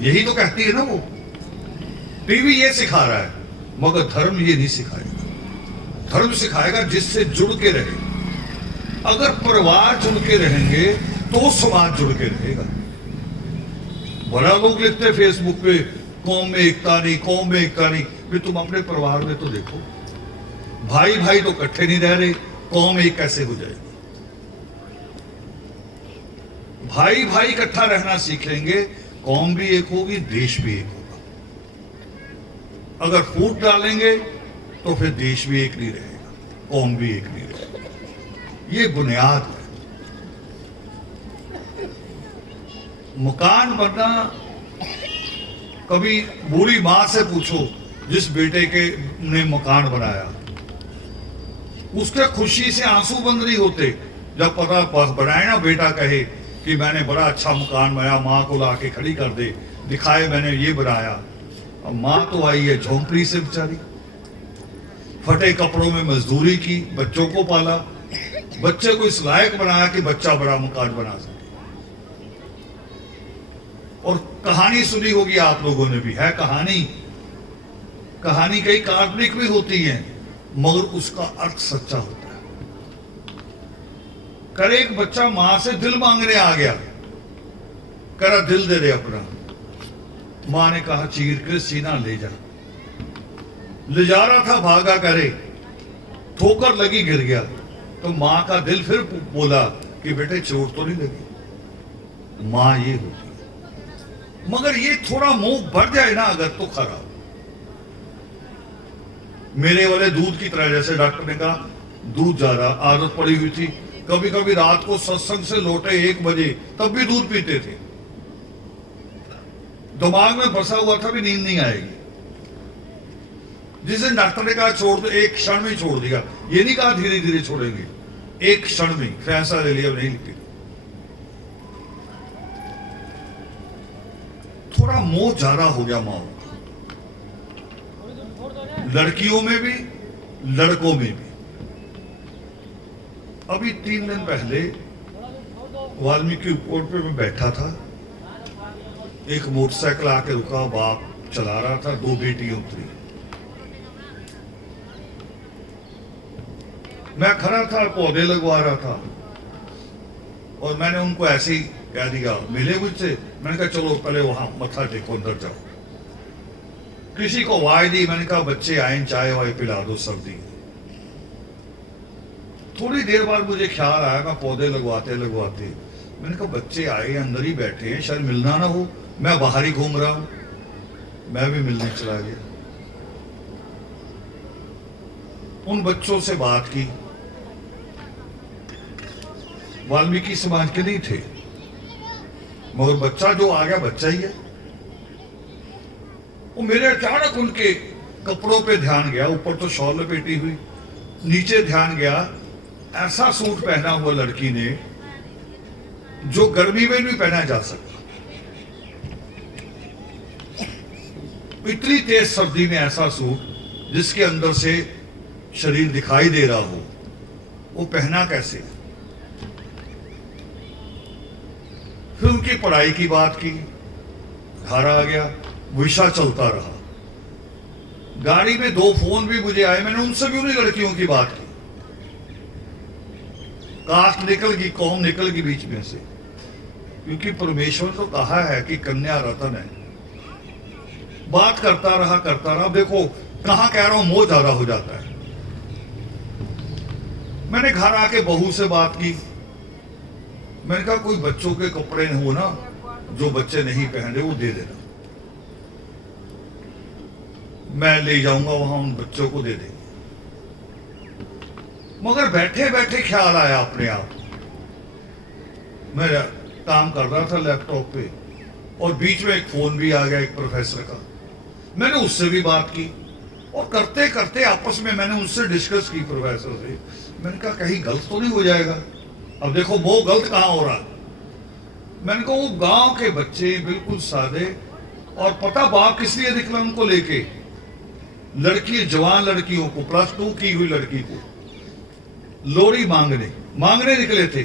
यही तो कहती है ना वो। टीवी ये सिखा रहा है, मगर धर्म ये नहीं सिखाएगा। धर्म सिखाएगा जिससे जुड़ के रहे। अगर परिवार जुड़ के रहेंगे तो समाज जुड़ के रहेगा। बड़ा लोग लिखते फेसबुक पे कौम में एकता नहीं, कौम में एकता नहीं। फिर तुम अपने परिवार में तो देखो, भाई भाई तो इकट्ठे नहीं रह रहे, कौम एक कैसे हो जाएगी? भाई भाई इकट्ठा रहना सीख लेंगे, कौम भी एक होगी, देश भी एक होगा। अगर फूट डालेंगे तो फिर देश भी एक नहीं रहेगा, कौम भी एक नहीं रहेगा। ये बुनियाद है। मकान बनना, कभी बूढ़ी मां से पूछो जिस बेटे के ने मकान बनाया, उसके खुशी से आंसू बंद नहीं होते। जब पता बनाए ना, बेटा कहे कि मैंने बड़ा अच्छा मकान बनाया, माँ को ला के खड़ी कर दे, दिखाए मैंने ये बनाया। अब माँ तो आई है झोंपड़ी से बेचारी, फटे कपड़ों में मजदूरी की, बच्चों को पाला, बच्चे को इस लायक बनाया कि बच्चा बड़ा मकान बना सके। और कहानी सुनी होगी आप लोगों ने भी, है कहानी। कहानी कई काल्पनिक भी होती है, मगर उसका अर्थ सच्चा होता है। कर एक बच्चा मां से दिल मांगने आ गया, करा दिल दे दे अपना। मां ने कहा चीर के सीना ले जा। ले जा रहा था, भागा करे, ठोकर लगी, गिर गया। तो मां का दिल फिर बोला कि बेटे चोट तो नहीं लगी। मां ये होती है। मगर ये थोड़ा मुंह भर जाए ना अगर, तो खराब। मेरे वाले दूध की तरह, जैसे डॉक्टर ने कहा दूध ज्यादा आदत पड़ी हुई थी, कभी कभी रात को सत्संग से लौटे 1 बजे तब भी दूध पीते थे। दिमाग में फंसा हुआ था भी नींद नहीं आएगी। जिस दिन डॉक्टर ने कहा छोड़ दो, एक क्षण में छोड़ दिया। ये नहीं कहा धीरे धीरे छोड़ेंगे, एक क्षण में फैसला ले लिया, नहीं लिखी। थोड़ा मोह ज्यादा हो गया माओ, लड़कियों में भी लड़कों में भी। अभी 3 दिन पहले वाल्मीकि रोड पे मैं बैठा था, एक मोटरसाइकिल आके रुका, बाप चला रहा था, 2 बेटियां उतरी। मैं खड़ा था, पौधे लगवा रहा था, और मैंने उनको ऐसे ही कह दिया, मिले मुझसे, मैंने कहा चलो पहले वहां मत्था टेको, अंदर जाओ। किसी को वाय दी, मैंने कहा बच्चे आए, चाय वाय पिला दो, सर्दी। थोड़ी देर बाद मुझे ख्याल आया, मैं पौधे लगवाते लगवाते, मैंने कहा बच्चे आए अंदर ही बैठे हैं, शायद मिलना ना हो, मैं बाहर ही घूम रहा हूं। मैं भी मिलने चला गया। उन बच्चों से बात की, वाल्मीकि समाज के नहीं थे, मगर बच्चा जो आ गया बच्चा ही है। वो मेरे अचानक उनके कपड़ों पे ध्यान गया, ऊपर तो शॉल लपेटी हुई, नीचे ध्यान गया, ऐसा सूट पहना हुआ लड़की ने जो गर्मी में नहीं पहना जा सकता। इतनी तेज सर्दी में ऐसा सूट जिसके अंदर से शरीर दिखाई दे रहा हो, वो पहना कैसे? फिर उनकी पढ़ाई की बात की, घर आ गया, विषय चलता रहा। गाड़ी में 2 फोन भी मुझे आए, मैंने उनसे भी उन्हीं लड़कियों की बात की। कास्ट निकल गई, कौम निकल गई बीच में से, क्योंकि परमेश्वर तो कहा है कि कन्या रतन है। बात करता रहा, देखो कहां कह रहा हूं, मोह ज्यादा हो जाता है। मैंने घर आके बहू से बात की, मैंने कहा कोई बच्चों के कपड़े हो ना जो बच्चे नहीं पहन रहे वो दे देना, मैं ले जाऊंगा वहां, उन बच्चों को दे देंगे। मगर बैठे बैठे ख्याल आया अपने आप, मैं काम कर रहा था लैपटॉप पे और बीच में एक फोन भी आ गया एक प्रोफेसर का। मैंने उससे भी बात की और करते करते आपस में मैंने उनसे डिस्कस की प्रोफेसर से। मैंने कहा कहीं गलत तो नहीं हो जाएगा। अब देखो वो गलत कहां हो रहा। मैंने कहा वो गांव के बच्चे बिल्कुल सादे, और पता बाप किस लिए निकला उनको लेके, लड़की जवान लड़कियों को, +2 की हुई लड़की को लोरी मांगने निकले थे।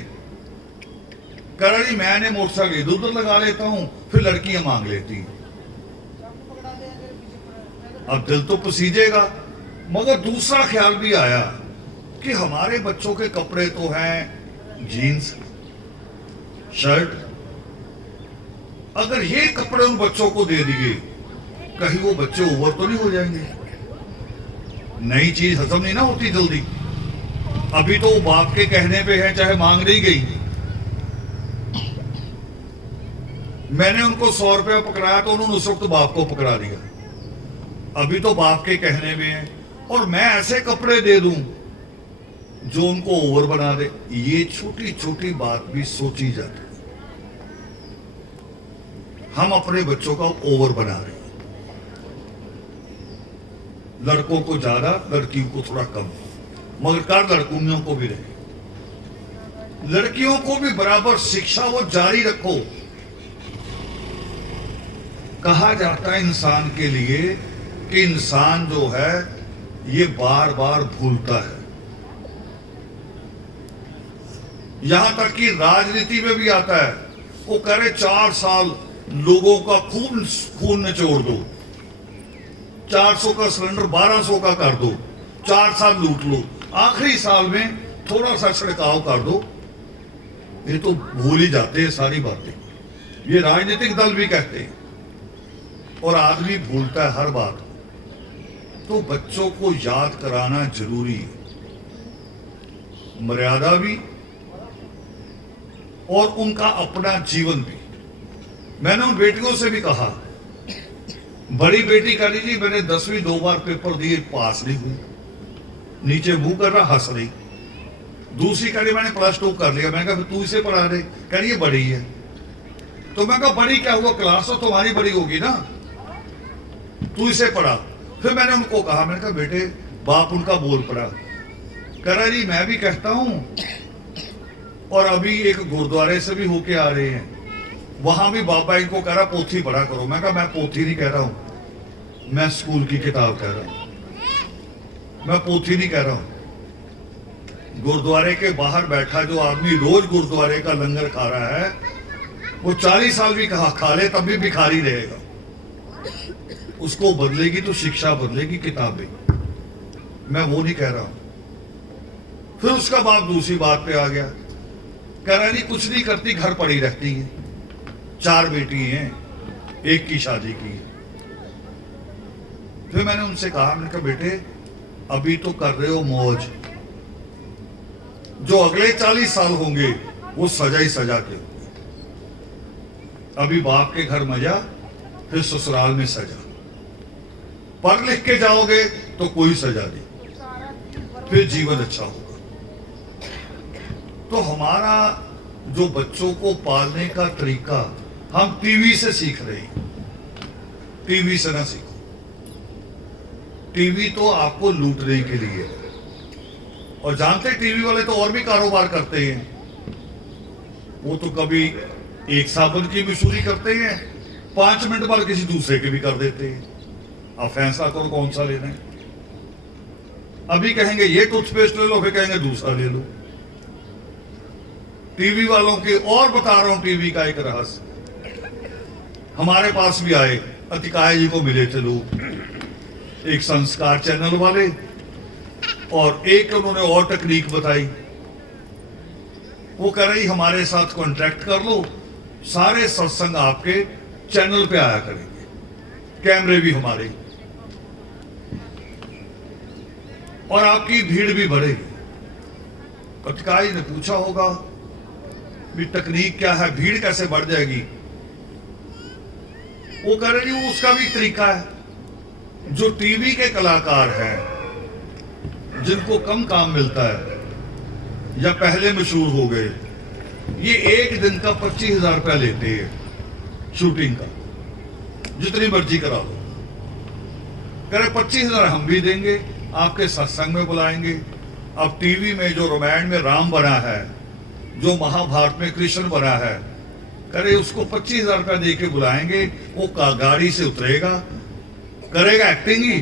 कह रहा जी मैंने मोटरसाइकिल इधर उधर लगा लेता हूं, फिर लड़कियां मांग लेती हैं। अब दिल तो पसीजेगा, मगर दूसरा ख्याल भी आया कि हमारे बच्चों के कपड़े तो हैं जीन्स शर्ट, अगर ये कपड़े उन बच्चों को दे दिए कहीं वो बच्चे ओवर तो नहीं हो जाएंगे। नई चीज हजम नहीं ना होती जल्दी। अभी तो वो बाप के कहने पे है, चाहे मांग नहीं गई। मैंने उनको 100 रुपया पकड़ाया तो उन्होंने उस वक्त बाप को पकड़ा दिया। अभी तो बाप के कहने में है, और मैं ऐसे कपड़े दे दूं जो उनको ओवर बना दे। ये छोटी छोटी बात भी सोची जाती है। हम अपने बच्चों का ओवर बना रहे हैं, लड़कों को ज्यादा, लड़कियों को थोड़ा कम, मगर कर लड़कियों को भी रहे। लड़कियों को भी बराबर शिक्षा वो जारी रखो। कहा जाता है इंसान के लिए कि इंसान जो है ये बार बार भूलता है। यहां तक कि राजनीति में भी आता है, वो करे 4 साल लोगों का खून निचोड़ दो, 400 का सिलेंडर 1200 का कर दो, 4 साल लूट लो, आखिरी साल में थोड़ा सा छिड़काव कर दो। ये तो भूल ही जाते हैं सारी बातें। ये राजनीतिक दल भी कहते हैं, और आदमी भूलता है हर बात। तो बच्चों को याद कराना जरूरी है, मर्यादा भी और उनका अपना जीवन भी। मैंने उन बेटियों से भी कहा, बड़ी बेटी कह लीजिए मैंने 10वीं 2 बार पेपर दिए, पास नहीं हुई, नीचे मुंह कर रहा, हंस रही। दूसरी कह रही मैंने +2 कर लिया। मैंने कहा तू इसे पढ़ा रहे, कह रही ये बड़ी है। तो मैं कहा बड़ी क्या हुआ, क्लास तो तुम्हारी बड़ी होगी ना, तू इसे पढ़ा। फिर मैंने उनको कहा, मैंने कहा बेटे, बाप उनका बोल पड़ा। कह रहा जी मैं भी कहता हूं, और अभी एक गुरुद्वारे से भी होके आ रहे हैं, वहां भी बाबा इनको कह रहा पोथी पढ़ा करो। मैं कहा मैं पोथी नहीं कह रहा हूं, मैं स्कूल की किताब कह रहा हूं, मैं पोथी नहीं कह रहा हूं। गुरुद्वारे के बाहर बैठा जो आदमी रोज गुरुद्वारे का लंगर खा रहा है, वो 40 साल भी खा ले तब भी भिखारी रहेगा। उसको बदलेगी तो शिक्षा बदलेगी, किताबें। मैं वो नहीं कह रहा हूं। फिर उसका बाप दूसरी बात पे आ गया, कह रहा नहीं कुछ नहीं करती, घर पड़ी रहती है, 4 बेटी हैं, एक की शादी की है। फिर मैंने उनसे कहा, मैंने कहा बेटे अभी तो कर रहे हो मौज, जो अगले 40 साल होंगे वो सजा ही सजा के होंगे। अभी बाप के घर मजा, फिर ससुराल में सजा। पढ़ लिख के जाओगे तो कोई सजा नहीं, फिर जीवन अच्छा होगा। तो हमारा जो बच्चों को पालने का तरीका हम टीवी से सीख रहे हैं, टीवी से ना सीखो। टीवी तो आपको लूटने के लिए, और जानते टीवी वाले तो और भी कारोबार करते हैं। वो तो कभी एक साबुन की मशहूरी करते हैं, 5 मिनट बाद किसी दूसरे के भी कर देते हैं। अब फैसला करो कौन सा लेना है। अभी कहेंगे ये टूथपेस्ट ले लो, फिर कहेंगे दूसरा ले लो। टीवी वालों के, और बता रहा हूं टीवी का एक रहस्य, हमारे पास भी आए, अतिकाय जी को मिले थे लोग, एक संस्कार चैनल वाले, और एक उन्होंने और टेक्निक बताई। वो कह रही हमारे साथ कॉन्ट्रैक्ट कर लो, सारे सत्संग आपके चैनल पे आया करेंगे, कैमरे भी हमारे, और आपकी भीड़ भी बढ़ेगी। पटकाई ने पूछा होगा भी टेक्निक क्या है, भीड़ कैसे बढ़ जाएगी? वो कह रही वो उसका भी तरीका है। जो टीवी के कलाकार हैं, जिनको कम काम मिलता है या पहले मशहूर हो गए, ये एक दिन का 25,000 रुपया लेते हैं शूटिंग का, जितनी मर्जी करा लो। कह रहे 25,000 हम भी देंगे, आपके सत्संग में बुलाएंगे। अब टीवी में जो रामायण में राम बना है, जो महाभारत में कृष्ण बना है, करे उसको 25,000 रुपया दे के बुलाएंगे। वो गाड़ी से उतरेगा, करेगा एक्टिंग ही,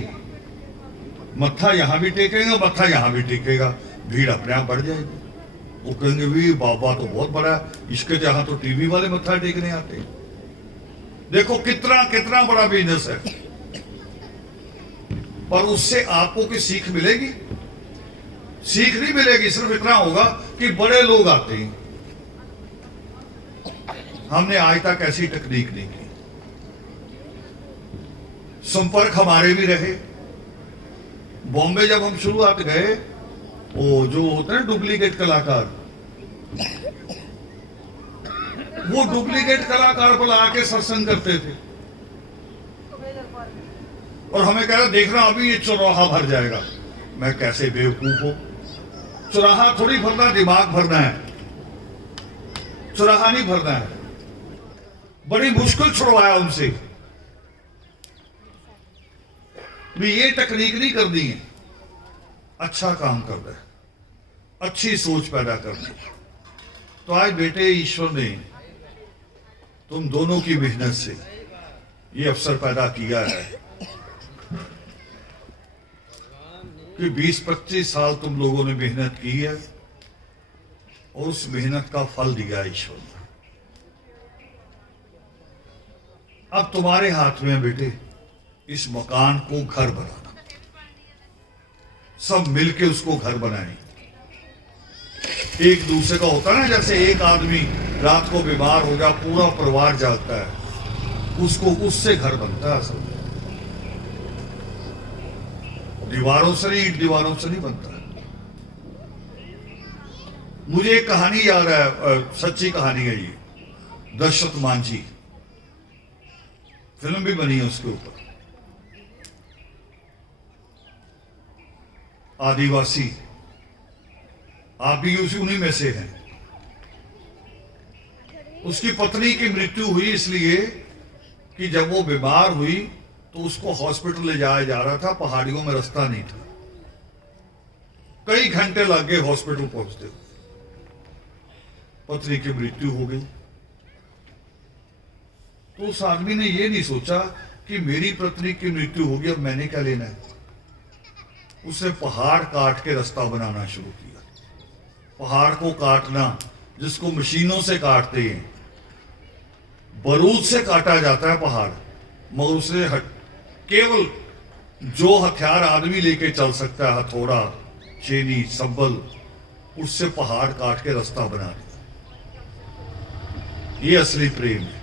मत्था यहां भी टेकेगा, मत्था यहां भी टेकेगा, भीड़ अपने आप बढ़ जाएगी। वो कहेंगे भी बाबा तो बहुत बड़ा है, इसके जहां तो टीवी वाले मत्था टेकने आते हैं। देखो कितना कितना बड़ा बिजनेस है। पर उससे आपको कोई सीख मिलेगी? सीख नहीं मिलेगी। सिर्फ इतना होगा कि बड़े लोग आते हैं। हमने आज तक ऐसी टेक्निक नहीं की। संपर्क हमारे भी रहे। बॉम्बे जब हम शुरुआत गए, वो जो होते हैं डुप्लीकेट कलाकार, वो डुप्लीकेट कलाकार बुला के सत्संग करते थे, और हमें कह रहा देखना अभी ये चौराहा भर जाएगा। मैं कैसे बेवकूफ हूं, चौराहा थोड़ी भरना, दिमाग भरना है, चौराहा नहीं भरना है। बड़ी मुश्किल छुड़वाया उनसे भी ये टेक्निक नहीं करनी है, अच्छा काम करना है, अच्छी सोच पैदा करनी है। तो आज बेटे ईश्वर ने तुम दोनों की मेहनत से ये अवसर पैदा किया है कि 20-25 साल तुम लोगों ने मेहनत की है, और उस मेहनत का फल दिया ईश्वर ने। अब तुम्हारे हाथ में बेटे इस मकान को घर बनाना, सब मिलके उसको घर बनाएं। एक दूसरे का होता ना, जैसे एक आदमी रात को बीमार हो गया, पूरा परिवार जागता है, उसको उससे घर बनता है। असल दीवारों से नहीं, दीवारों से नहीं बनता। मुझे एक कहानी याद है, सच्ची कहानी है ये, दशरथ मांझी, फिल्म भी बनी है उसके ऊपर। आदिवासी, आप भी उन्हीं में से हैं। उसकी पत्नी की मृत्यु हुई इसलिए कि जब वो बीमार हुई तो उसको हॉस्पिटल ले जाया जा रहा था, पहाड़ियों में रास्ता नहीं था, कई घंटे लग गए हॉस्पिटल पहुंचते हुए। पत्नी की मृत्यु हो गई। तो उस आदमी ने ये नहीं सोचा कि मेरी पत्नी की मृत्यु होगी, अब मैंने क्या लेना है। उसने पहाड़ काट के रास्ता बनाना शुरू किया। पहाड़ को काटना, जिसको मशीनों से काटते हैं, बरूद से काटा जाता है पहाड़, मगर उसे केवल जो हथियार आदमी लेके चल सकता है, हथौड़ा, चेनी, संबल, उससे पहाड़ काट के रास्ता बना दिया। ये असली प्रेम है।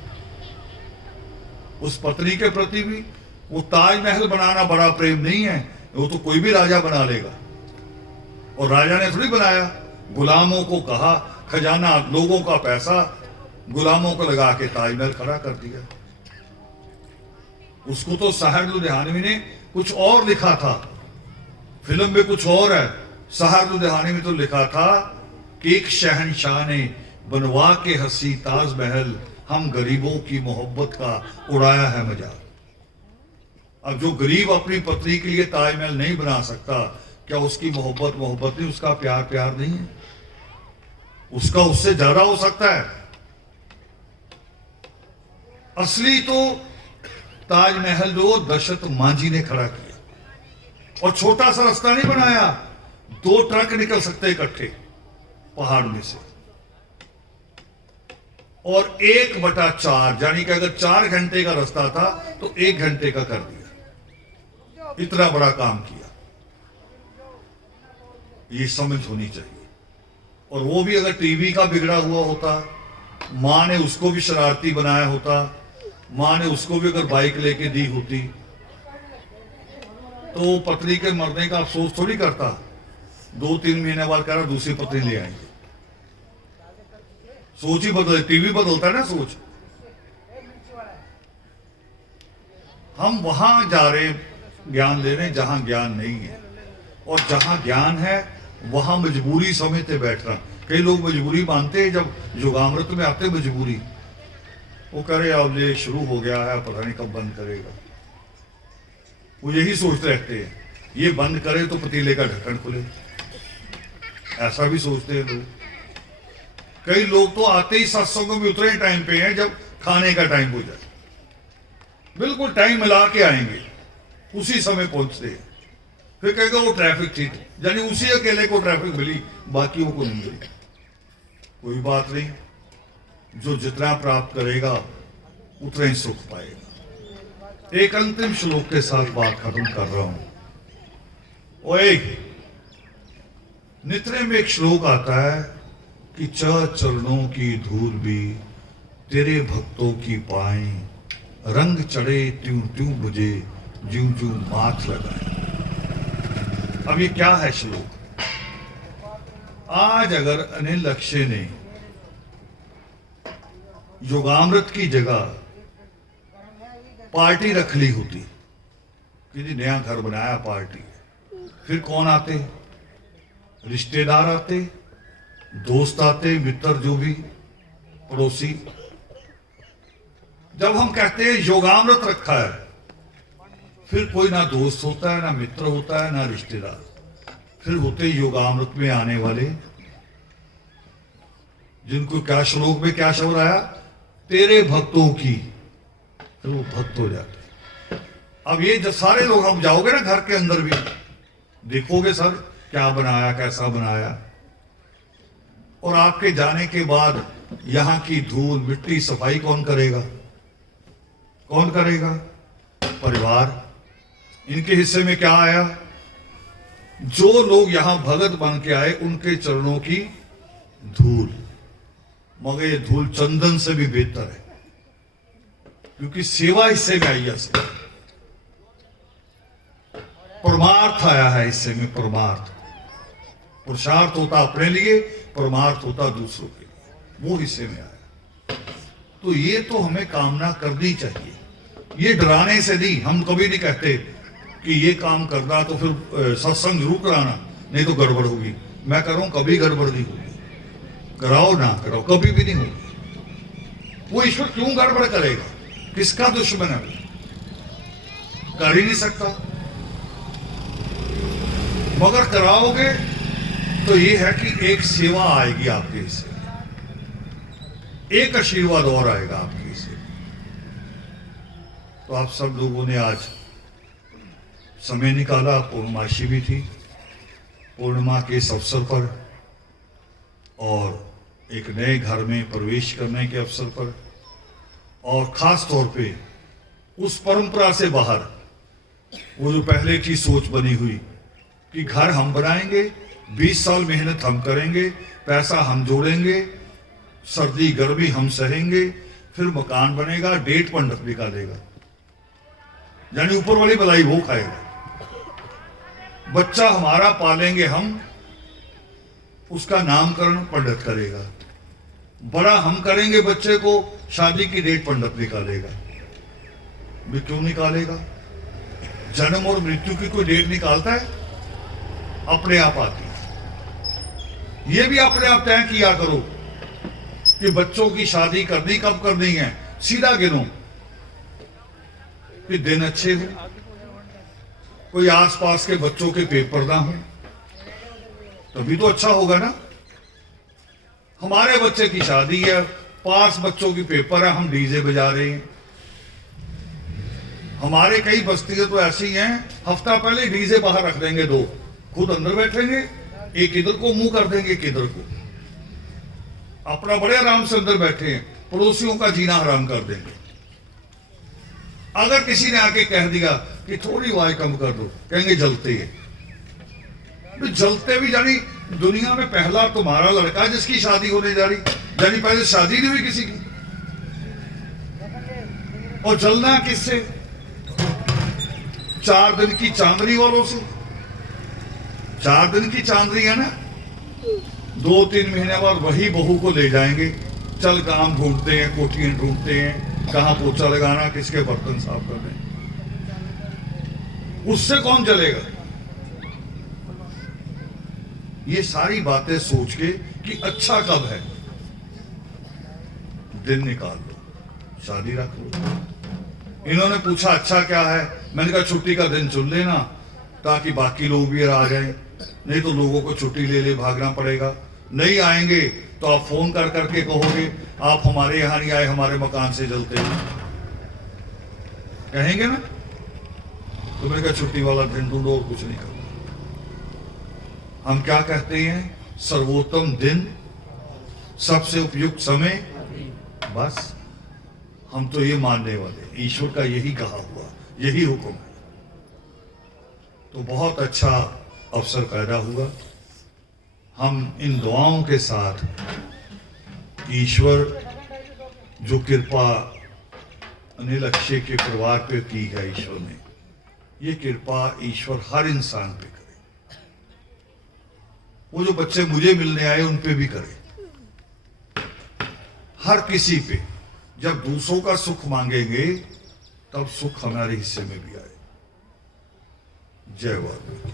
उस पत्नी के प्रति भी वो ताजमहल बनाना बड़ा प्रेम नहीं है, वो तो कोई भी राजा बना लेगा। और राजा ने थोड़ी बनाया, गुलामों को कहा, खजाना, लोगों का पैसा गुलामों को लगा के ताजमहल खड़ा कर दिया। उसको तो साहिर लुधियानवी ने कुछ और लिखा था, फिल्म में कुछ और है। साहिर लुधियानवी में तो लिखा था कि एक शहंशाह ने बनवा के हंसी ताजमहल, हम गरीबों की मोहब्बत का उड़ाया है मजाक। अब जो गरीब अपनी पत्नी के लिए ताजमहल नहीं बना सकता, क्या उसकी मोहब्बत नहीं, उसका प्यार नहीं है? उसका उससे ज्यादा हो सकता है। असली तो ताजमहल जो दशरथ मांझी ने खड़ा किया, और छोटा सा रास्ता नहीं बनाया, 2 ट्रक निकल सकते इकट्ठे पहाड़ में से, और 1/4, यानी कि अगर 4 घंटे का रास्ता था तो 1 घंटे का कर दिया। इतना बड़ा काम किया, ये समझ होनी चाहिए। और वो भी अगर टीवी का बिगड़ा हुआ होता, माँ ने उसको भी शरारती बनाया होता, माँ ने उसको भी अगर बाइक लेके दी होती, तो पत्नी के मरने का अफसोस थोड़ी करता, 2-3 महीने बाद कह रहा दूसरी पत्नी ले आएंगे। सोच ही बदल, टीवी बदलता है ना सोच। हम वहां जा रहे ज्ञान लेने जहां ज्ञान नहीं है, और जहां ज्ञान है वहां मजबूरी समझते बैठना। कई लोग मजबूरी मानते हैं, जब योगामृत में आते मजबूरी, वो करे अब ये शुरू हो गया है, पता नहीं कब बंद करेगा। वो यही सोचते रहते हैं, ये बंद करे तो पतीले का ढक्कन खुले, ऐसा भी सोचते हैं लोग। कई लोग तो आते ही सत्संग में उतरे टाइम पे हैं जब खाने का टाइम हो जाए, बिल्कुल टाइम मिला के आएंगे, उसी समय पहुंचते हैं। फिर कहेगा वो ट्रैफिक थी, यानी उसी अकेले को ट्रैफिक मिली, बाकियों को नहीं मिली। कोई बात नहीं, जो जितना प्राप्त करेगा उतना ही सुख पाएगा। एक अंतिम श्लोक के साथ बात खत्म कर रहा हूं। और एक नित्य में एक श्लोक आता है कि चरणों की धूल भी तेरे भक्तों की पाई, रंग चढ़े त्यों त्यों बुझे ज्यों ज्यों माथ लगाए। अब ये क्या है श्लोक? आज अगर अनिल अक्षय ने योगामृत की जगह पार्टी रख ली होती कि जी नया घर बनाया पार्टी, फिर कौन आते? रिश्तेदार आते, दोस्त आते, मित्र, जो भी पड़ोसी। जब हम कहते हैं योगामृत रखा है, फिर कोई ना दोस्त होता है, ना मित्र होता है, ना रिश्तेदार, फिर होते योगामृत में आने वाले, जिनको क्या श्लोक में क्या शब्द आया? तेरे भक्तों की, तो वो भक्त हो जाते। अब ये जब सारे लोग, हम जाओगे ना घर के अंदर भी, देखोगे सर क्या बनाया, कैसा बनाया, और आपके जाने के बाद यहां की धूल मिट्टी सफाई कौन करेगा? कौन करेगा? परिवार। इनके हिस्से में क्या आया? जो लोग यहां भगत बन के आए उनके चरणों की धूल, मगर ये धूल चंदन से भी बेहतर है, क्योंकि सेवा हिस्से में आई है। परमार्थ आया है हिस्से में, परमार्थ। पुरुषार्थ होता अपने लिए, परमार्थ होता दूसरों के लिए, वो हिस्से में आया। तो ये तो हमें कामना करनी चाहिए, ये डराने से नहीं। हम कभी नहीं कहते कि ये काम करना तो फिर सत्संग जरूर कराना, नहीं तो गड़बड़ होगी। मैं कर रहा हूं, कभी गड़बड़ नहीं होगी, कराओ ना कराओ, कभी भी नहीं होगी। वो ईश्वर क्यों गड़बड़ करेगा? किसका दुश्मन है? कर ही नहीं सकता। मगर कराओगे तो ये है कि एक सेवा आएगी आपके हिस्से, एक आशीर्वाद और आएगा आपके हिस्से। तो आप सब लोगों ने आज समय निकाला, पूर्णमासी भी थी, पूर्णिमा के इस अवसर पर और एक नए घर में प्रवेश करने के अवसर पर, और खास तौर पे उस परंपरा से बाहर वो जो पहले की सोच बनी हुई कि घर हम बनाएंगे, 20 साल मेहनत हम करेंगे, पैसा हम जोड़ेंगे, सर्दी गर्मी हम सहेंगे, फिर मकान बनेगा, डेट पंडित निकालेगा, यानी ऊपर वाली बलाई वो खाएगा। बच्चा हमारा पालेंगे हम, उसका नामकरण पंडित करेगा, बड़ा हम करेंगे बच्चे को, शादी की डेट पंडित निकालेगा। भी क्यों निकालेगा? जन्म और मृत्यु की कोई डेट निकालता है? अपने आप आती है। ये भी अपने आप तय किया करो कि बच्चों की शादी करनी कब करनी है, सीधा गिनो कि दिन अच्छे हो, कोई आसपास के बच्चों के पेपर ना हो, तभी तो अच्छा होगा ना। हमारे बच्चे की शादी है, 5 बच्चों की पेपर है, हम डीजे बजा रहे हैं। हमारे कई बस्तियां तो ऐसी हैं, हफ्ता पहले डीजे बाहर रख देंगे, 2 खुद अंदर बैठेंगे, एक इधर को मुंह कर देंगे, एक इधर को, अपना बड़े आराम से अंदर बैठे हैं, पड़ोसियों का जीना हराम कर देंगे। अगर किसी ने आके कह दिया कि थोड़ी आवाज कम कर दो, कहेंगे जलते है। तो जलते भी जानी दुनिया में पहला तुम्हारा लड़का जिसकी शादी होने जा रही, यानी पहले शादी नहीं हुई किसी की। और जलना किससे? 4 दिन की चांदनी वालों से। 4 दिन की चांदनी है ना, 2-3 महीने बाद वही बहू को ले जाएंगे, चल काम ढूंढते हैं, कोठियां ढूंढते हैं, कहां पोछा लगाना, किसके बर्तन साफ करने। उससे कौन जलेगा? ये सारी बातें सोच के कि अच्छा कब है, दिन निकाल लो, शादी रख लो। इन्होंने पूछा अच्छा क्या है, मैंने कहा छुट्टी का दिन चुन लेना ताकि बाकी लोग भी आ जाएं, नहीं तो लोगों को छुट्टी ले ले भागना पड़ेगा। नहीं आएंगे तो आप फोन कर करके कहोगे आप हमारे यहां नहीं आए, हमारे मकान से जलते हैं, कहेंगे ना। तो मैंने कहा छुट्टी वाला दिन ढूंढो और कुछ नहीं करना। हम क्या कहते हैं? सर्वोत्तम दिन, सबसे उपयुक्त समय, बस हम तो ये मानने वाले, ईश्वर का यही कहा हुआ, यही हुक्म है। तो बहुत अच्छा अवसर पैदा हुआ। हम इन दुआओं के साथ ईश्वर जो कृपा अनिल अक्षय के परिवार पे की है ईश्वर ने, ये कृपा ईश्वर हर इंसान पे करे। वो जो बच्चे मुझे मिलने आए उन पे भी करे, हर किसी पे। जब दूसरों का सुख मांगेंगे तब सुख हमारे हिस्से में भी आए। जय वाल्मीकि।